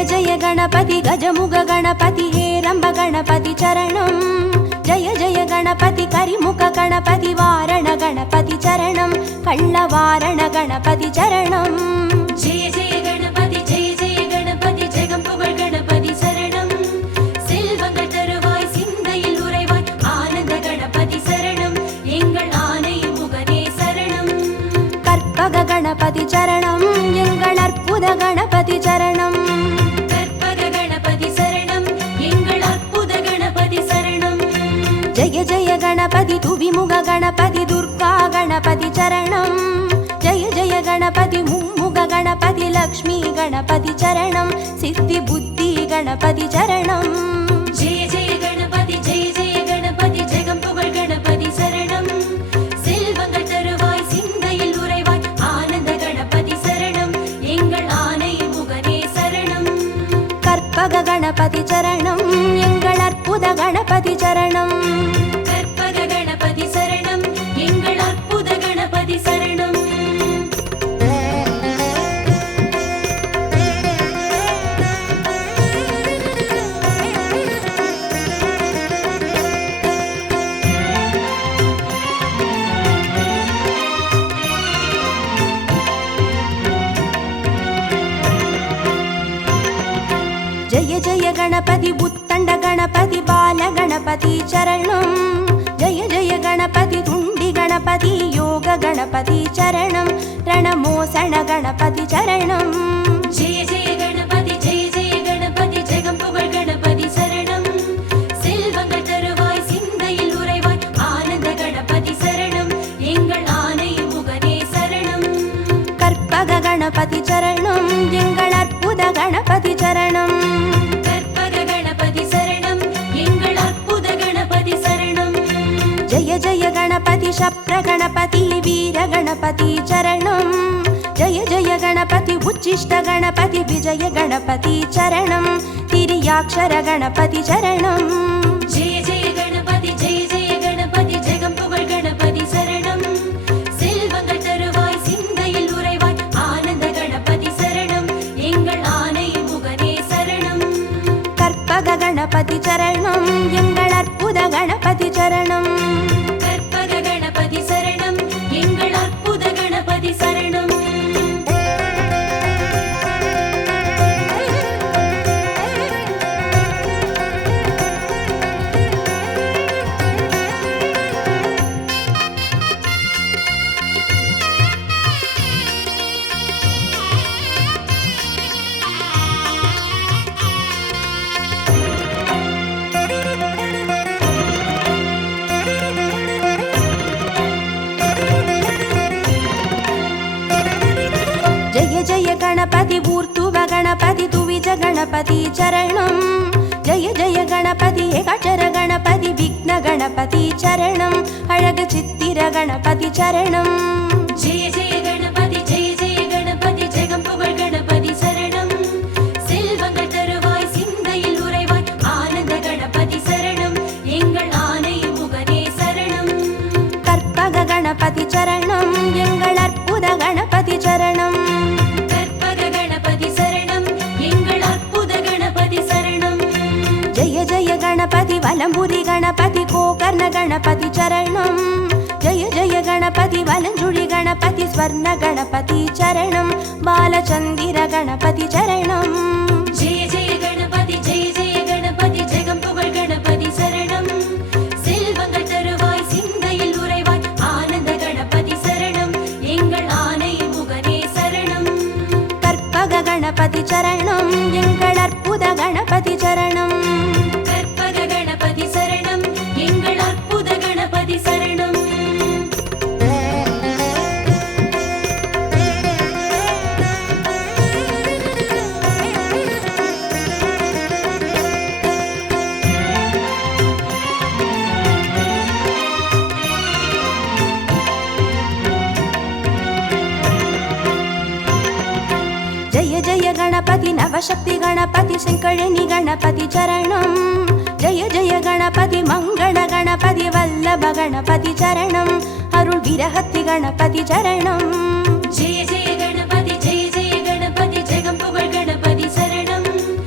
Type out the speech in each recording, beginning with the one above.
जय गणपति गजमुग गणपति हेरंब गणपति चरणं जय जय गणपति करिमुख गणपति वारण गणपति चरणं कल्लवारण गणपति चरणं जय जय गणपति जगम्पुगळ गणपति शरणं செல்வங்கள் தருவாய் சிந்தையில் உறைவாய் ஆனந்த கணபதி சரணம் எங்கள் ஆனை முகனே சரணம் கற்பக गणपति चरणं எங்கள் அற்புத गणपति चरणं கற்பக கணபதி சரணம் எங்கள் அற்புத கணபதி சரணம் जय जय गणपति तुविमुग गणपति दुर्गा गणपति चरणं जय जय गणपति मुम्मुग गणपति लक्ष्मी गणपति चरणं सिद्धि बुद्धि गणपति चरणं जय जय गणपति जगम्पुगळ गणपति शरणं செல்வங்கள் தருவாய் சிந்தையில் உறைவாய் ஆனந்த கணபதி சரணம் எங்கள் ஆனை முகனே சரணம் கற்பக गणपति चरणं எங்கள் அற்புத गणपति चरणं கற்பக கணபதி சரணம் எங்கள் அற்புத கணபதி சரணம் जय जय गणपति उत्तंड गणपति बाल गणपति चरणं जय जय गणपति तुंडी गणपति योग गणपति चरणं रणमोसण गणपति चरणं जय जय गणपति जगम्पुगळ गणपति शरणं செல்வங்கள் தருவாய் சிந்தையில் உறைவாய் ஆனந்த கணபதி சரணம் எங்கள் ஆனை முகனே சரணம் கற்பக गणपति चरणं எங்கள் அற்புத गणपति चरणं கற்பக கணபதி சரணம் எங்கள் அற்புத கணபதி சரணம் जय जय गणपति शप्र गणपति वीर गणपति चरणं जय जय गणपति उच्चिष्ट गणपति विजय गणपति चरणं तिर्याक्षर गणपति चरणं जय जय गणपति जगम्पुगळ गणपति शरणं செல்வங்கள் தருவாய் சிந்தையில் உறைவாய் ஆனந்த கணபதி சரணம் எங்கள் ஆனை முகனே சரணம் கற்பக गणपति चरणं எங்கள் அற்புத गणपति चरणं கற்பக கணபதி சரணம் எங்கள் அற்புத கணபதி சரணம் जय जय गणपति ऊर्ध्व गणपति तुविज गणपति चरणं जय जय गणपति एकाक्षर गणपति विघ्न गणपति चरणं अळग चित्तिर गणपति चरणं जय जय गणपति जगम्पुगळ गणपति शरणं செல்வங்கள் தருவாய் சிந்தையில் உறைவாய் ஆனந்த கணபதி சரணம் எங்கள் ஆனை முகனே சரணம் கற்பக गणपति चरणं எங்கள் அற்புத गणपति चरणं கற்பக கணபதி சரணம் எங்கள் அற்புத கணபதி சரணம் जय जय गणपति वलंबुरी गणपति गोकर्ण गणपति चरणं जय जय गणपति वलंजुळि गणपति स्वर्ण गणपति चरणं बालचंदिर गणपति चरणं जय जय गणपति जगम्पुगळ गणपति शरणं செல்வங்கள் தருவாய் சிந்தையில் உறைவாய் ஆனந்த கணபதி சரணம் எங்கள் ஆனை முகனே சரணம் கற்பக गणपति चरणं எங்கள் அற்புத गणपति चरणं கற்பக கணபதி சரணம் எங்கள் அற்புத கணபதி சரணம் जय जय गणपति नवशक्ति गणपति शंकरिणी गणपति चरणं जय जय गणपति मंगल गणपति वल्लभ गणपति चरणं अरुள் विरहति गणपति चरणं जय जय गणपति जगम्पुगळ गणपति शरणं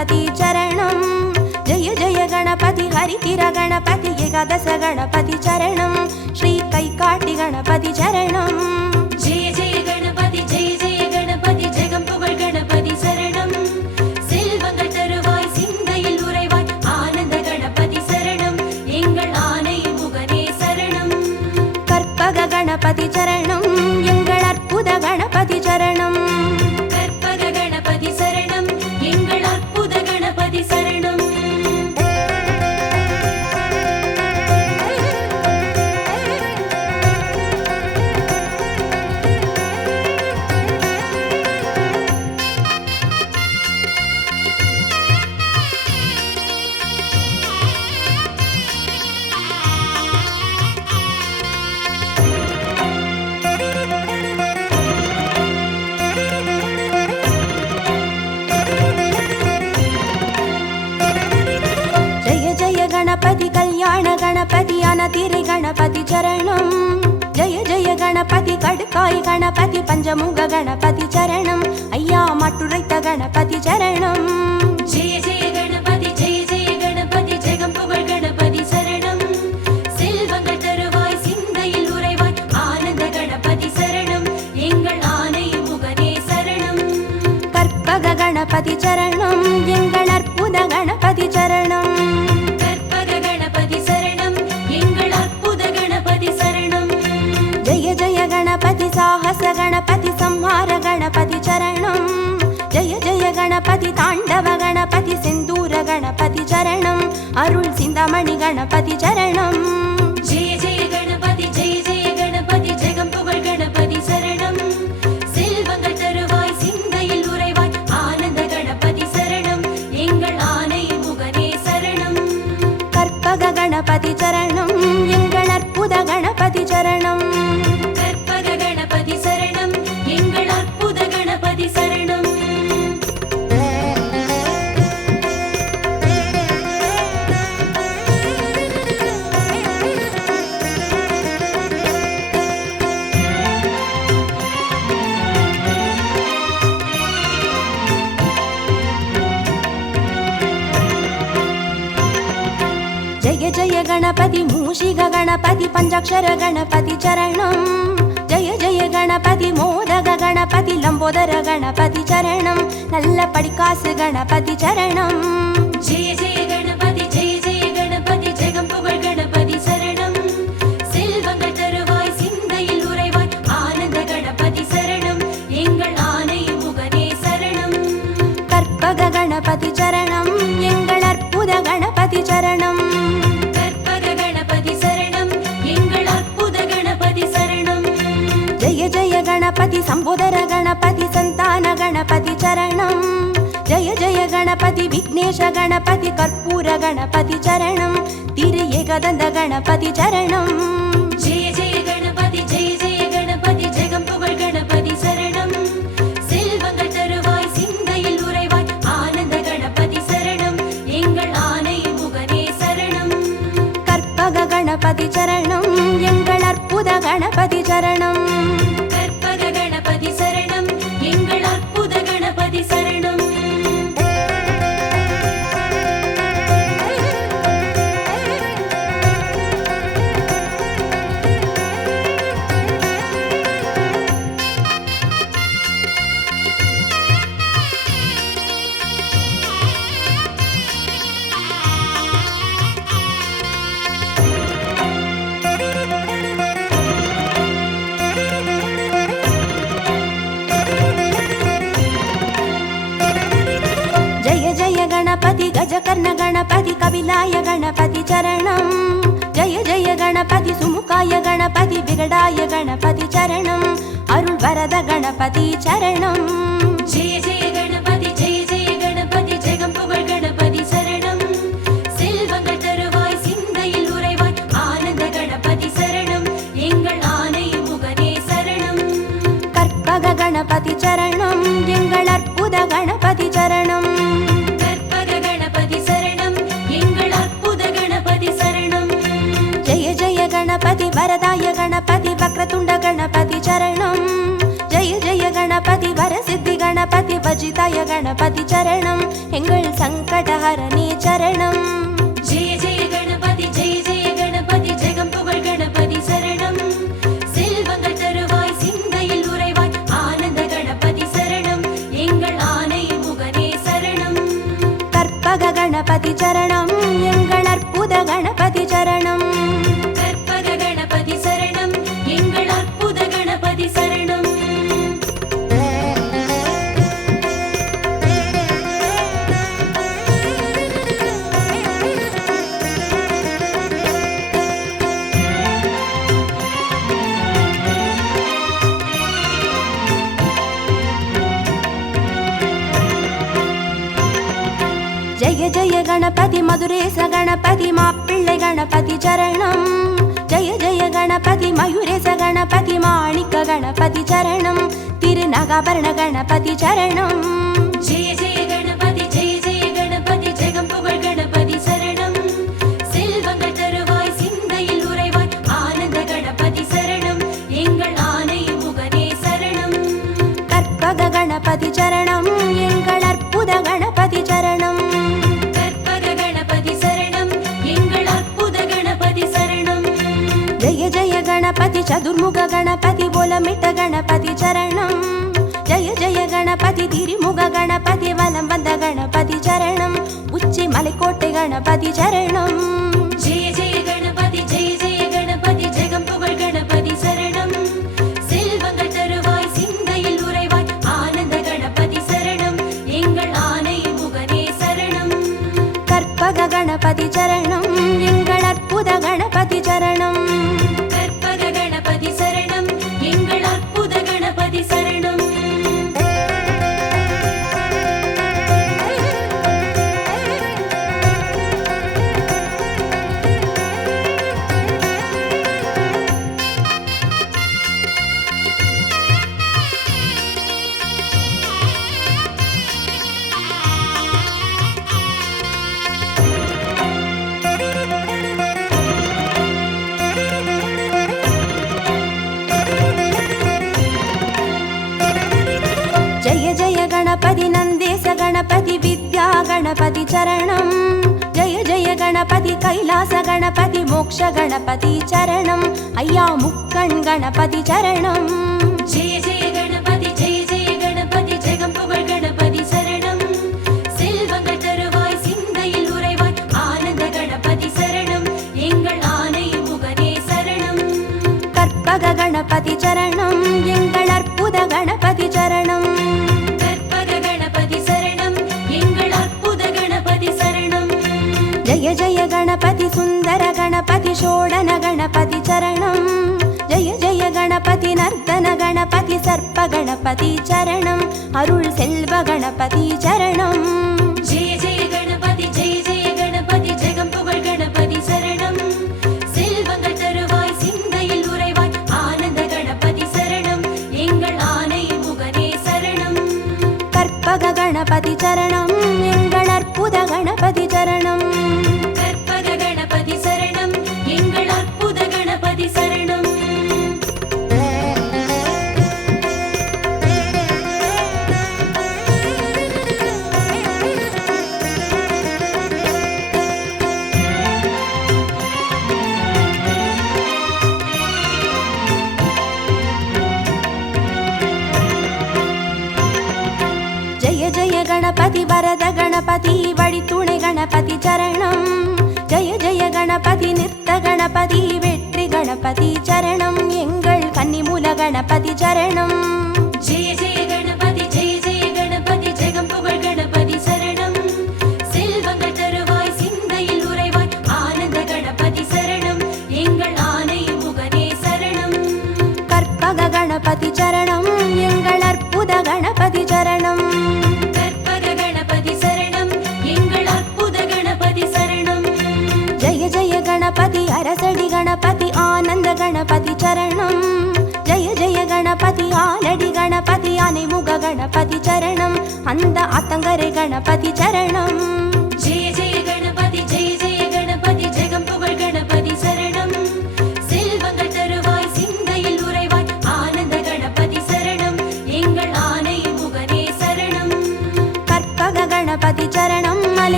गणपति चरणं जय जय गणपति हरितिर गणपति एकादश गणपति चरणं श्री कैकाटि गणपति चरणं जय जय गणपति जगं पुगழ் गणपति शरणं செல்வங்கள் தருவாய் சிந்தையில் உறைவாய் ஆனந்த கணபதி சரணம் எங்கள் ஆனை முகனே சரணம் கற்பக गणपति चरणं எங்கள் அற்புத गणपति चरणं கற்பக கணபதி சரணம் எங்கள் அற்புத கணபதி சரணம் गणपति कल्याण गणपति अनतिरे गणपति चरणं जय जय गणपति कड्काय गणपति पंचमुख गणपति चरणं अय्या मट्टुरैत गणपति चरणं जय जय गणपति जगं पुगழ் गणपति शरणं செல்வங்கள் தருவாய் சிந்தையில் உறைவாய் ஆனந்த கணபதி சரணம் எங்கள் ஆனை முகனே சரணம் கற்பக गणपति चरणं எங்கள் அற்புத गणपति चरणं जय जय गणपति साहस गणपति संहार गणपति चरणं जय जय गणपति ताण्डव गणपति सिन्दूर गणपति चरणं अरुள் सिन्दामणि गणपति चरणं जय जय गणपति जगं पुगழ் गणपति शरणं செல்வங்கள் தருவாய் சிந்தையில் உறைவாய் ஆனந்த கணபதி சரணம் எங்கள் ஆனை முகனே சரணம் கற்பக गणपति चरणं எங்கள் அற்புத गणपति चरणं கற்பக கணபதி சரணம் எங்கள் அற்புத கணபதி சரணம் जय जय गणपति मूषिक गणपति पंचाक्षर गणपति चरणं जय जय गणपति मोदक गणपति लंबोदर गणपति चरणं नल्ल पडिकासु गणपति चरणं जय जय गणपति जगं पुगழ் गणपति शरणं செல்வங்கள் தருவாய் சிந்தையில் உறைவாய் ஆனந்த கணபதி சரணம் எங்கள் ஆனை முகனே சரணம் கற்பக गणपति चरणं எங்கள் அற்புத गणपति चरणं கற்பக கணபதி சரணம் எங்கள் அற்புத கணபதி சரணம் जय जय गणपति संबोधर गणपति संतान गणपति चरणं जय जय गणपति विघ्नेश गणपति कर्पूर गणपति चरणं तिरु एकदन्त गणपति चरणं जय जय गणपति जगं पुगழ் गणपति शरणं செல்வங்கள் தருவாய் சிந்தையில் உறைவாய் ஆனந்த கணபதி சரணம் எங்கள் ஆனை முகனே சரணம் கற்பக गणपति चरणं எங்கள் அற்புத गणपति चरणं கற்பக கணபதி சரணம் எங்கள் அற்புத கணபதி சரணம் गणपति गजकर्ण गणपति कपिलाय गणपति चरणं जय जय गणपति सुमुखाय गणपति विगडाय गणपति चरणं अरुள் वरद गणपति चरणं जय जय गणपति जगं पुगழ் गणपति शरणं செல்வங்கள் தருவாய் சிந்தையில் உறைவாய் ஆனந்த கணபதி சரணம் எங்கள் ஆனை முகனே சரணம் கற்பக गणपति चरणं எங்கள் அற்புத गणपति चरणं गणपति वरदाय गणपति वक्रतुंड गणपति चरणं जय जय गणपति वरसिद्धि गणपति சர்வஜிதாய கணபதி சரணம் எங்கள் சங்கடஹரணே சரணம். ஜெய ஜெய கணபதி ஜெய ஜெய கணபதி ஜெகம் புகழ் கணபதி சரணம். செல்வங்கள் தருவாய் சிந்தையில் உறைவாய் ஆனந்த கணபதி சரணம் எங்கள் ஆனை முகனே சரணம். கற்பக கணபதி சரணம் எங்கள் அற்புத கணபதி சரணம். கற்பக கணபதி சரணம் எங்கள் அற்புத கணபதி சரணம். ஜெய ஜெய கணபதி மதுரேச கணபதி மாப்பிள்ளை கணபதி சரணம். ஜெய ஜெய கணபதி மயூரேச கணபதி மாணிக்க கணபதி சரணம். திருநகாபரண கணபதி சரணம். ஜெய ஜெய கணபதி ஜெய ஜெய கணபதி ஜெகம் புகழ் கணபதி சரணம். செல்வங்கள் தருவாய் சிந்தையில் உறைவாய் ஆனந்த கணபதி சரணம் எங்கள் ஆனை முகனே சரணம். கற்பக கணபதி சரணம் எங்கள் அற்புத கணபதி சரணம். கற்பக கணபதி சரணம் எங்கள் அற்புத கணபதி சரணம். ஜெய ஜெய கணபதி சதுர்முக கணபதி போலமிட்ட கணபதி சரணம். ஜெய ஜெய கணபதி திரிமுக கணபதி வலம் வந்த கணபதி சரணம். உச்சி மலைக்கோட்டை கணபதி சரணம். ஜெய ஜெய கணபதி ஜெய ஜெய கணபதி ஜெகம் புகழ் கணபதி சரணம். செல்வங்கள் தருவாய் சிந்தையில் உறைவாய் ஆனந்த கணபதி சரணம் எங்கள் ஆனை முகனே சரணம். கற்பக கணபதி சரணம் எங்கள் அற்புத கணபதி சரணம். கற்பக கணபதி சரணம் எங்கள் அற்புத கணபதி சரணம். ஜெய ஜெய கணபதி நந்தேச கணபதி வித்யா கணபதி சரணம். ஜெய ஜெய கணபதி கைலாச கணபதி மோக்ஷ கணபதி சரணம். ஐயா முக்கண் கணபதி சரணம். ஜெய ஜெய கணபதி ஜெய ஜெய கணபதி ஜெகம் புகழ் கணபதி சரணம். செல்வங்கள் தருவாய் சிந்தையில் உறைவாய் ஆனந்த கணபதி சரணம் எங்கள் ஆனை முகனே சரணம். கற்பக கணபதி சரணம் எங்கள் அற்புத கணபதி சரணம். கற்பக கணபதி சரணம் எங்கள் அற்புத கணபதி சரணம். ஜெய ஜெய கணபதி சுந்தர கணபதி ஷோடன கணபதி சரணம். ஜெய ஜெய கணபதி நர்த்தன கணபதி சர்ப்ப கணபதி சரணம். அருள் செல்வ கணபதி சரணம். ஜெய ஜெய கணபதி ஜெய ஜெய கணபதி ஜெகம் புகழ் கணபதி சரணம். செல்வங்கள் தருவாய் சிந்தையில் உறைவாய் ஆனந்த கணபதி சரணம் எங்கள் ஆனை முகனே சரணம். கற்பக கணபதி சரணம் எங்கள் அற்புத கணபதி சரணம். கற்பக கணபதி சரணம் எங்கள் அற்புத கணபதி சரணம். ஜெய ஜெய கணபதி வரத கணபதி வழித்துணை கணபதி சரணம். ஜெய ஜெய கணபதி நிறுத்த கணபதி வெற்றி கணபதி சரணம் எங்கள் கன்னிமூல கணபதி சரணம். ஜெய ஜெய கணபதி ஜெய ஜெய கணபதி ஜெகம் புகழ் கணபதி சரணம். செல்வங்கள் தருவாய் சிந்தையில் உறைவாய் ஆனந்த கணபதி சரணம் எங்கள் ஆனை முகனே சரணம். கற்பக கணபதி சரணம் எங்கள் அற்புத கணபதி சரணம். கற்பக கணபதி சரணம் எங்கள் அற்புத கணபதி சரணம். ஜெய ஜெய கணபதி அரசடி கணபதி ஆனந்த கணபதி சரணம். ஜெய ஜெய கணபதி ஆலடி கணபதி ஆனைமுக கணபதி சரணம். அந்த ஆத்தங்கரை கணபதி சரணம். ஜெய ஜெய கணபதி ஜெய ஜெய கணபதி ஜெகம் புகழ் கணபதி சரணம். செல்வங்கள் தருவாய் சிந்தையில் உறைவாய் ஆனந்த கணபதி சரணம் எங்கள் ஆனை முகனே சரணம்.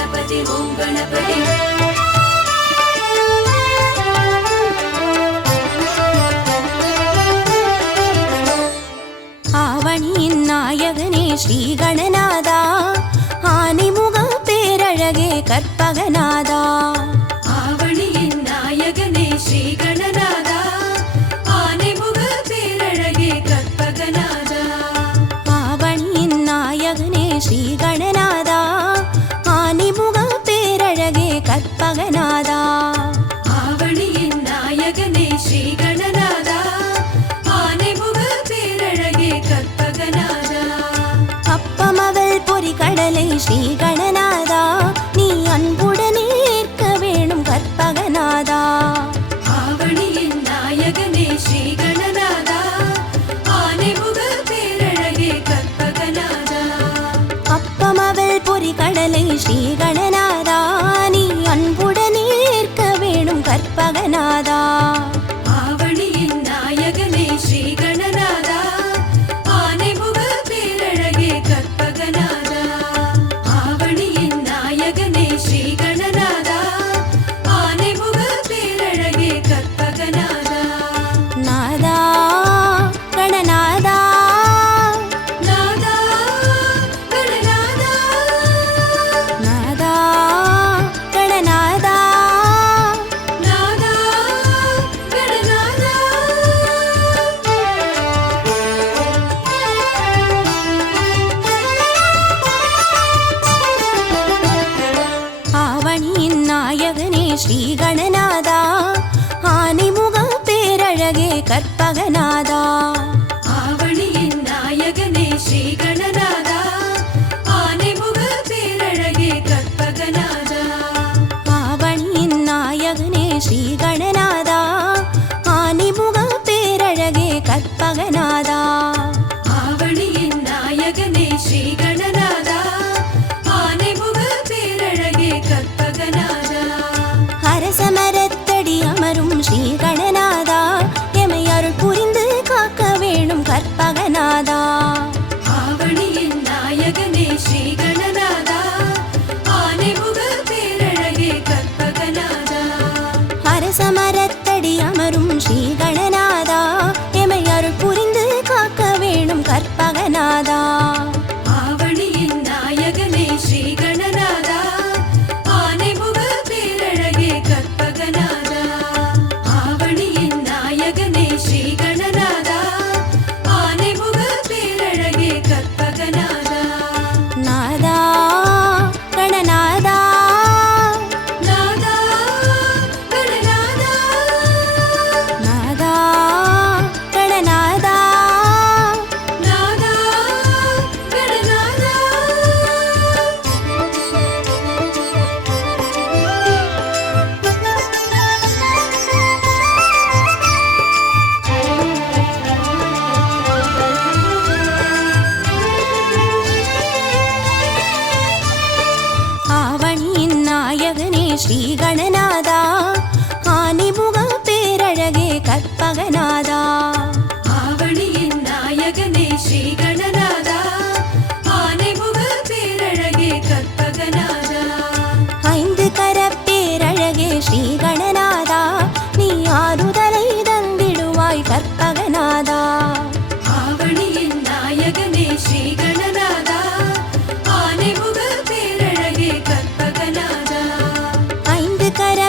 ಗಣಪತಿ ಓಂ ಗಣಪತಿ ஆவணியின் நாயகனே ஸ்ரீ கணநாதா ஆனைமுக பேரழகே கற்பகநாதா ஆவணியின் நாயகனே ஸ்ரீ கணநாதா ஆனைமுக பேரழகே கற்பகநாதா ஆவணியின் நாயகனே ஸ்ரீ கணநாதா ஆனைமுக பேரழகே கற்பகநாதா ஆவணியின் நாயகனே ஸ்ரீ கணநாதா ஆனைமுக பேரழகே கற்பகநாதா அப்பமவள் பொறி கடலை ஸ்ரீ கணநாதா நீ அன்புடனே ஏற்க வேணும் கற்பகநாதா ஆவணியின் நாயகனே ஸ்ரீ கணநாதா ஆனைமுக பேரழகே கற்பகநாதா அப்பமவள் பொறி கடலை ஸ்ரீ கணநாதா நீ அன்புடனே ஏற்க வேணும் கற்பகநாதா ஆவணியின் நாயகனே ஸ்ரீ கணநாதா ஆனைமுக பேரழகே கற்பகநாதா ஆவணியின் நாயகனே ஸ்ரீ கணநாதா ஆனைமுக பேரழகே கற்பகநாதா நாதா கணநாதா நாதா கணநாதா நாதா கணநாதா நாதா கணநாதா ஆவணியின் நாயகனே ஸ்ரீ கணநாதா ஆனைமுக பேரழகே கற்பகநாதா ஆவணியின் நாயகனே ஸ்ரீ கணநாதா ஆனைமுக பேரழகே கற்பகநாதா ஆவணியின் நாயகனே ஸ்ரீ கணநாதா ஆனைமுக பேரழகே கற்பகநாதா ஆவணியின் நாயகனே ஸ்ரீ கணநாதா ஆனைமுக பேரழகே கற்பகநாதா அரசமரத்தடி அமரும் ஸ்ரீ கணநாதா எமை அருள் புரிந்து காக்க வேணும் கற்பகநாதா ஆவணியின் நாயகனே ஸ்ரீ கணநாதா ஆனைமுக பேரழகே கற்பகநாதா அரசமரத்தடி அமரும் ஸ்ரீ கணநாதா எமை அருள் புரிந்து காக்க வேணும் கற்பகநாதா ஆவணியின் நாயகனே ஸ்ரீ கணநாதா ஆனைமுக பேரழகே கற்பகநாதா ஆவணியின் நாயகனே ஸ்ரீ கணநாதா ஆனைமுக பேரழகே கற்பகநாதா நாதா கணநாதா நாதா கணநாதா நாதா கணநாதா நாதா கணநாதா ஆவணியின் நாயகனே ஸ்ரீ கணநாதா ஆனைமுக பேரழகே கற்பகநாதா ஆவணியின் நாயகனே ஸ்ரீ கணநாதா ஆனைமுக பேரழகே கற்பகநாதா ஐந்து கரப்பேரழகே ஸ்ரீ கணநாதா நீ ஆறுதலை தந்திடுவாய் கற்பகநாதா ஆவணியின் நாயகனே ஸ்ரீ கணநாதா ஆனைமுக பேரழகே கற்பகநாதா ஐந்து கர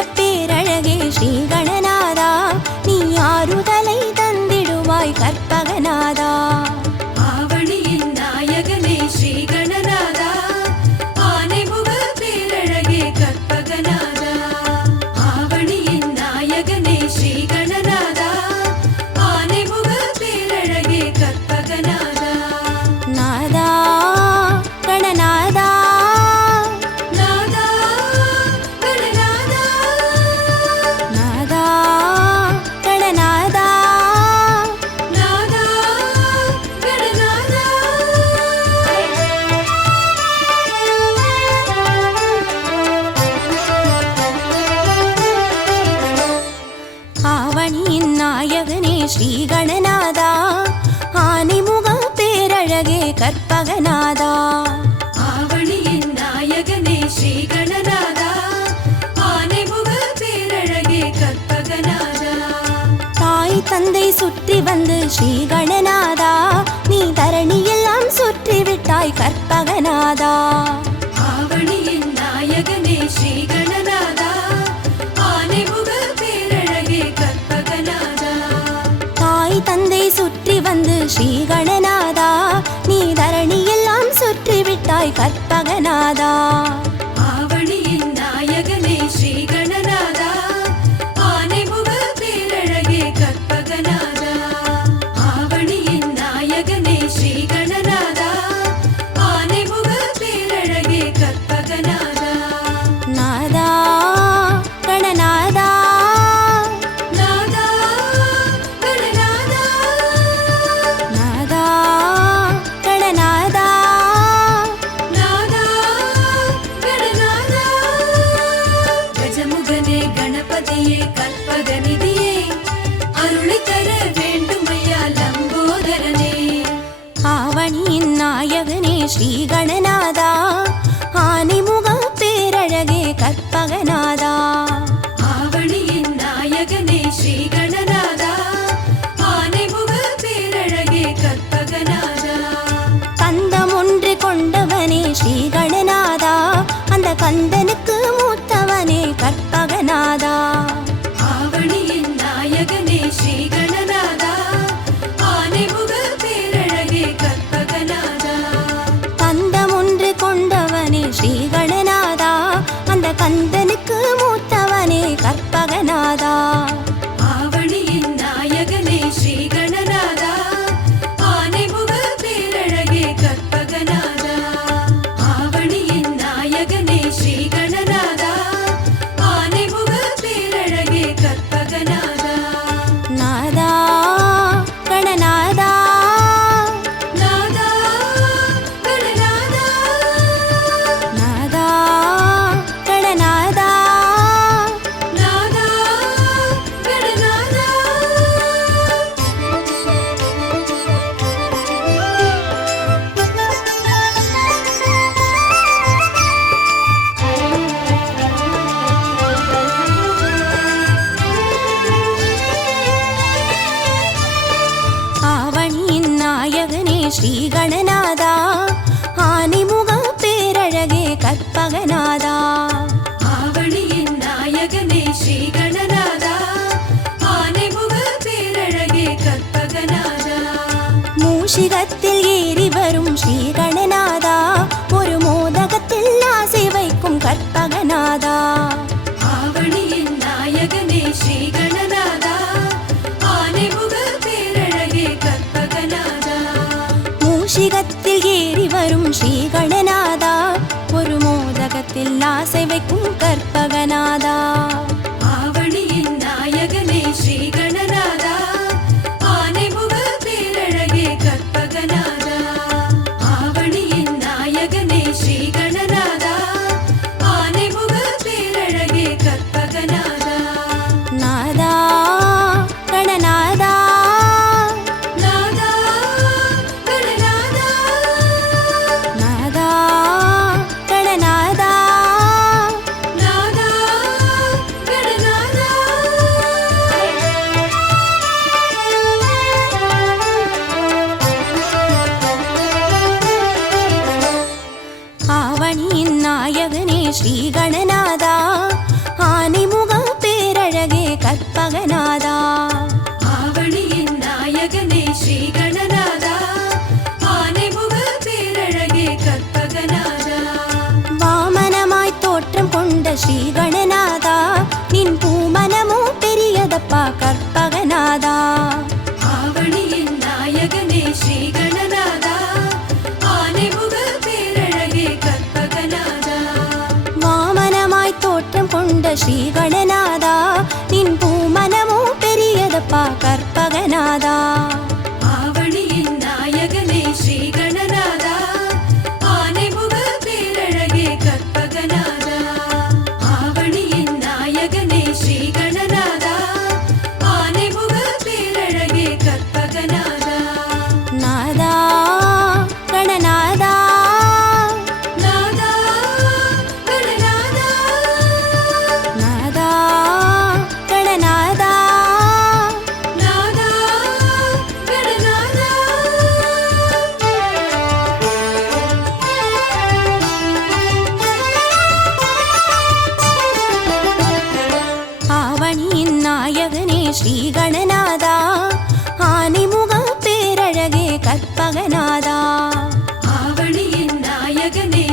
சுற்றி வந்து ஸ்ரீ கணநாதா நீ தரணியெல்லாம் சுற்றி விட்டாய் கற்பகநாதா. ஆவணியின் நாயகனே ஸ்ரீ கணநாதா ஆனைமுக பேரழகே கற்பகநாதா. தாய் தந்தை சுற்றி வந்து ஸ்ரீ கணநாதா நீ தரணியெல்லாம் சுற்றி விட்டாய் கற்பகநாதா. ஆவணியின் நாயகனே ஸ்ரீ கணநாதா ஆனைமுக பேரழகே கற்பகநாதா. ஆவணியின் நாயகனே ஸ்ரீ கணநாதா ஆனைமுக பேரழகே கற்பகநாதா. நாதா கணநாதா நாதா கணநாதா நாதா கணநாதா நாதா கணநாதா. கஜமுகனே கணபதியே கற்பகநிதியே அருளை தர வேண்டுமையா லம்போதரனே. ஆவணியின் நாயகனே ஸ்ரீ கணநாதா ஆனைமுக பேரழகே கற்பகநாதா. ஆவணியின் நாயகனே ஸ்ரீ கணநாதா ஆனைமுக பேரழகே கற்பகநாதா. கந்தம் ஒன்று கொண்டவனே ஸ்ரீ கணநாதா அந்த கந்தனுக்கு மூத்தவனே கற்பகநாதா. ஆவணியின் நாயகனே ஸ்ரீ கணநாதா ஆனைமுக பேரழகே கற்பகநாதா. கந்தம் ஒன்று கொண்டவனே ஸ்ரீ கணநாதா அந்த கந்தனுக்கு மூத்தவனே கற்பகநாதா. ஆவணியின் நாயகனே ஸ்ரீ கணநாதா ஆனைமுக பேரழகே கற்பகநாதா. ஆவணியின் நாயகனே ஸ்ரீ கணநாதா ஆனைமுக பேரழகே கற்பகநாதா. நாதா கணநாதா நாதா கணநாதா நாதா கணநாதா நாதா கணநாதா. ஆவணியின் நாயகனே ஸ்ரீ கணநாதா ஆனைமுக பேரழகே கற்பகநாதா. ஆவணியின் நாயகனே ஸ்ரீ கணநாதா ஆனைமுக பேரழகே கற்பகநாதா. மூஷிகத்தில் ஏறி வரும் ஸ்ரீ கணநாதா ஒரு மோதகத்தில் ஆசை வைக்கும் கற்பகநாதா. ஆவணியின் நாயகனே ஸ்ரீ கணநாதா ஆனைமுக பேரழகே கற்பகநாதா. மூஷிகத்தில் ஏறி வரும் ஸ்ரீ கணநாதா ஒரு மோதகத்தில் ஆசை வைக்கும் கற்பகநாதா. ஆவணியின் நாயகனே ஸ்ரீ கணநாதா ஆனைமுக பேரழகே கற்பகநாதா. ஆவணியின் நாயகனே ஸ்ரீ கணநாதா ஆனைமுக பேரழகே கற்பகநாதா. நாதா கணநாதா நாதா கணநாதா நாதா கணநாதா நாதா கணநாதா. ஆவணியின் நாயகனே ஸ்ரீ கணநாதா ஆனைமுக பேரழகே கற்பகநாதா. ஆவணியின் நாயகனே ஸ்ரீ கணநாதா ஆனைமுக பேரழகே கற்பகநாதா. வாமனமாய் தோற்றம் கொண்ட ஸ்ரீ கணநாதா நின் பூமனமோ பெரியதப்பா கற்பகநாதா. ஆவணியின் நாயகனே ஸ்ரீ கணநாதா ஆனைமுக பேரழகே கற்பகநாதா. வாமனமாய் தோற்றம் கொண்ட ஸ்ரீ கணநாதா நின் பூமனமோ பெரியதப்பா கற்பகநாதா. ஆவணியின் நாயகனே ஸ்ரீ கணநாதா ஆனைமுக பேரழகே கற்பகநாதா. ஆவணியின் நாயகனே ஸ்ரீ கணநாதா ஆனைமுக பேரழகே கற்பகநாதா. நாதா கணநாதா நாதா கணநாதா நாதா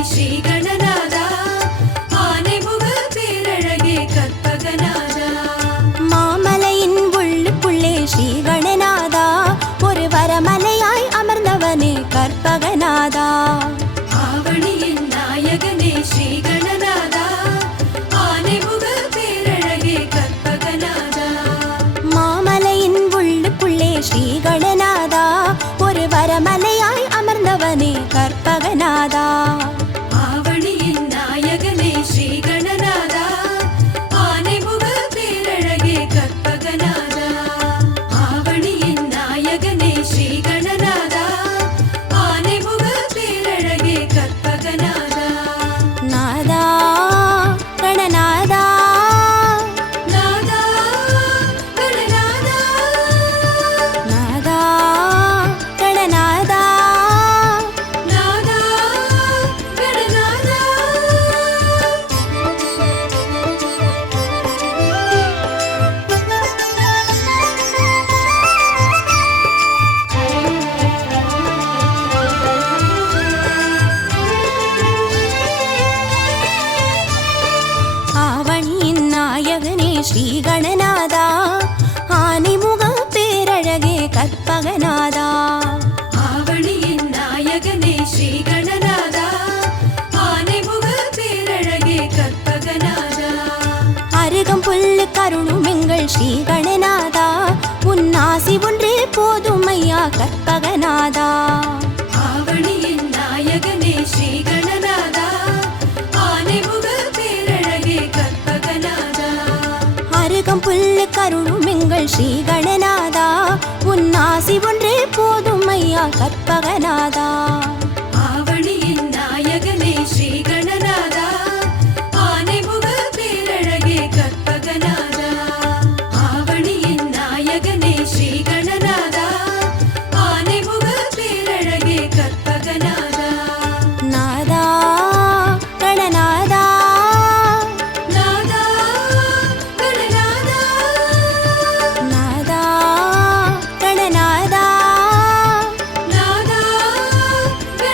ஸ்ரீ கணநாதா ஆனைமுக பேரழகே கற்பகநாதா மாமலையின் உள்ளுக்குள்ளே ஸ்ரீ கணநாதா ஒரு வரமலையாய் அமர்ந்தவனே கற்பகநாதா ஆவணியின் நாயகனே ஸ்ரீ கணநாதா ஆனைமுக பேரழகே கற்பகநாதா மாமலையின் உள்ளுக்குள்ளே ஸ்ரீ கணநாதா ஒரு வரமலையாய் அமர்ந்தவனே கற்பகநாதா ஆவணியின் நாயகனே ஸ்ரீ கணநாதா ஆனைமுக பேரழகே கற்பகநாதா ஆவணியின் நாயகனே ஸ்ரீ கணநாதா ஆனைமுக பேரழகே கற்பகநாதா நாதா கணநாதா நாதா கணநாதா நாதா கணநாதா நாதா கணநாதா ஆவணியின் நாயகனே ஸ்ரீ கணநாதா ஆனைமுக பேரழகே கற்பகநாதா ஆவணியின் நாயகனே ஸ்ரீ கணநாதா ஆனைமுக பேரழகே கற்பகநாதா அருகம் புல்லு கருணும் எங்கள் ஸ்ரீ கணநாதா உன்னாசி ஒன்றே போதும் ஐயா கற்பகநாதா ஆவணியின் நாயகனே ஸ்ரீ கணநாதா ஆனைமுக பேரழகே கற்பகநாதா அருகம் புல்லு கருணும் எங்கள் ஸ்ரீ கணநாதா உன்னாசி ஒன்றே போதும் ஐயா கற்பகநாதா ஆவணியின் நாயகனே ஸ்ரீ கணநாதா ஆனைமுக பேரழகே கற்பகநாதா ஆவணியின் நாயகனே ஸ்ரீ கணநாதா ஆனைமுக பேரழகே கற்பகநாதா நாதா கணநாதா நாதா கணநாதா நாதா கணநாதா நாதா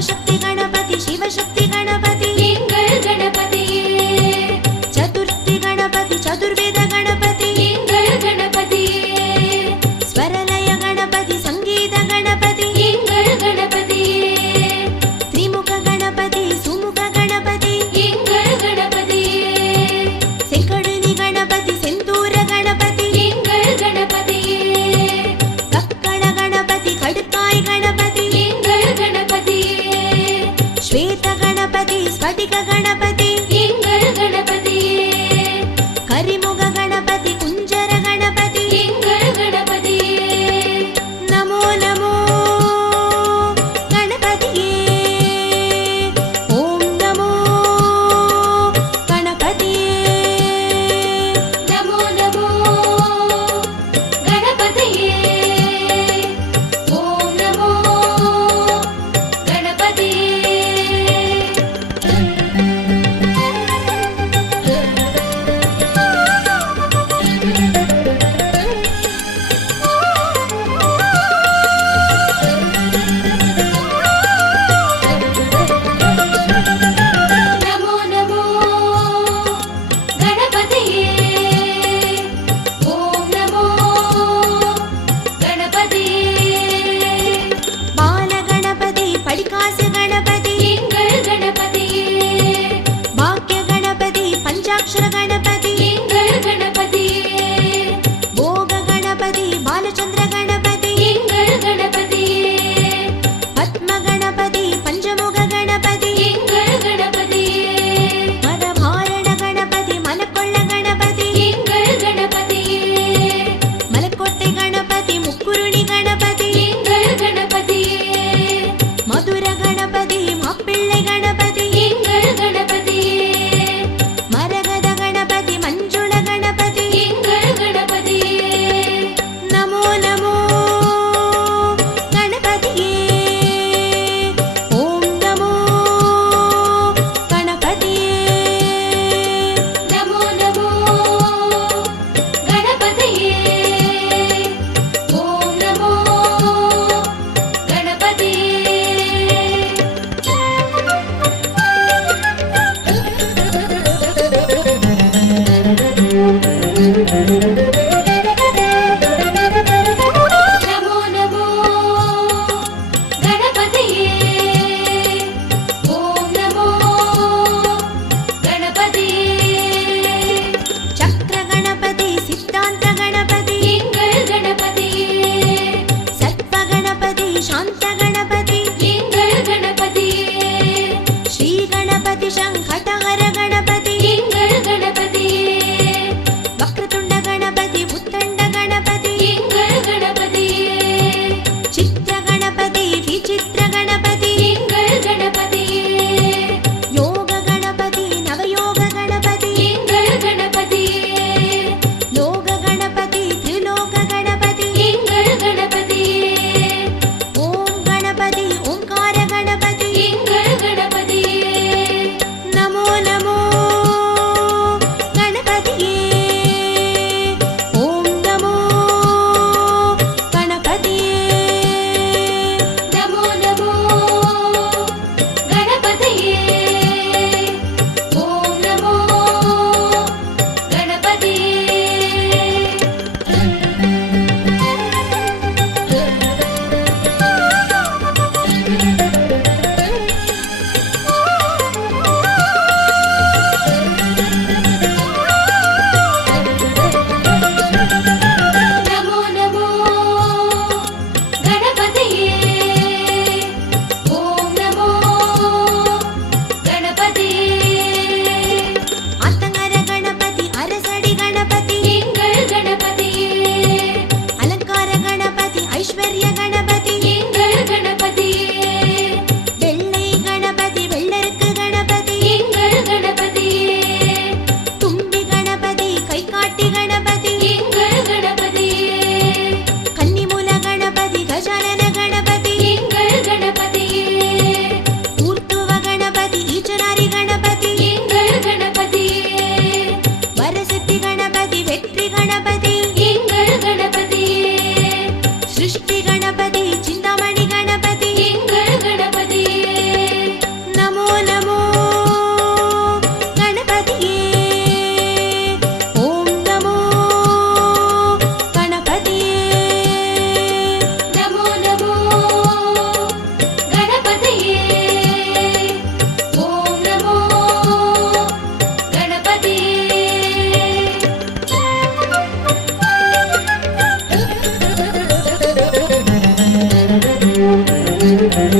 நவசக்தி கணபதி சிவசக்தி கணபதி எங்கள் கணபதியே சதுர்த்தி கணபதி சதுர்வேத கணபதி எங்கள் கணபதியே ஸ்வரலய கணபதி சங்கீத கணபதி எங்கள் கணபதியே திரிமுக கணபதி சுமுக கணபதி எங்கள் கணபதியே செங்கழுனி கணபதி செந்தூர கணபதி எங்கள் கணபதியே கக்கண கணபதி கடுக்காய் கணபதி எங்கள் கணபதியே ஸ்வேத கணபதி ஸ்படிக கணபதி எங்கள் கணபதியே கரிமுக கணபதி குஞ்சர கணபதி எங்கள் கணபதியே நமோ நமோ கணபதியே ஓம் நமோ கணபதியே நமோ நமோ கணபதியே ஓம் நமோ கணபதியே நமோ நமோ கணபதியே ஓம் நமோ கணபதியே பால கணபதி படிகாசு கணபதி எங்கள் கணபதியே பாக்ய கணபதி பஞ்சாட்சர கணபதி எங்கள் கணபதியே போக கணபதி பாலச்சந்திர கணபதி எங்கள் கணபதியே பத்ம கணபதி பஞ்சமுக கணபதி எங்கள் கணபதியே மதபாரண கணபதி மலக்கொள்ள கணபதி எங்கள் கணபதியே மலக்கோட்டை கணபதி முக்குருணி கணபதி எங்கள் கணபதியே மதுர கணபதி மாப்பிள்ளை கணபதி எங்கள் கணபதியே மரகத கணபதி மஞ்சுள கணபதி எங்கள் கணபதியே நமோ நமோ கணபதியே ஓம் நமோ கணபதியே நமோ நமோ கணபதியே ஓம் நமோ கணபதியே நமோ நமோ கணபதியே ஓம் நமோ கணபதியே சக்கர கணபதி சித்தாந்த கணபதி எங்கள் கணபதியே சர்ப்ப கணபதி சாந்த கணபதி எங்கள் கணபதியே ஸ்ரீ கணபதி சங்கடஹர கணபதி எங்கள் கணபதியே வக்ரதுண்ட கணபதி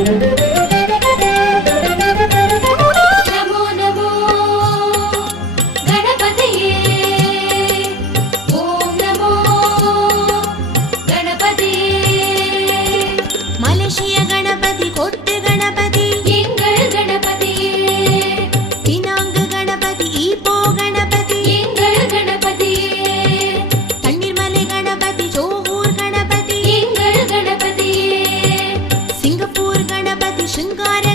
ನಮೋ ನಮೋ ಗಣಪತಿಯೇ ಓಂ ನಮೋ ಗಣಪತಿಯೇ மலேசிய கணபதி கொட்டு கணபதி எங்கள் கணபதியே பினாங்கு கணபதி ஈப்போ கணபதி எங்கள் கணபதியே தண்ணீர்மலை கணபதி ஜோகூர் கணபதி எங்கள் கணபதியே சிங்கப்பூர் கணபதி சிங்கார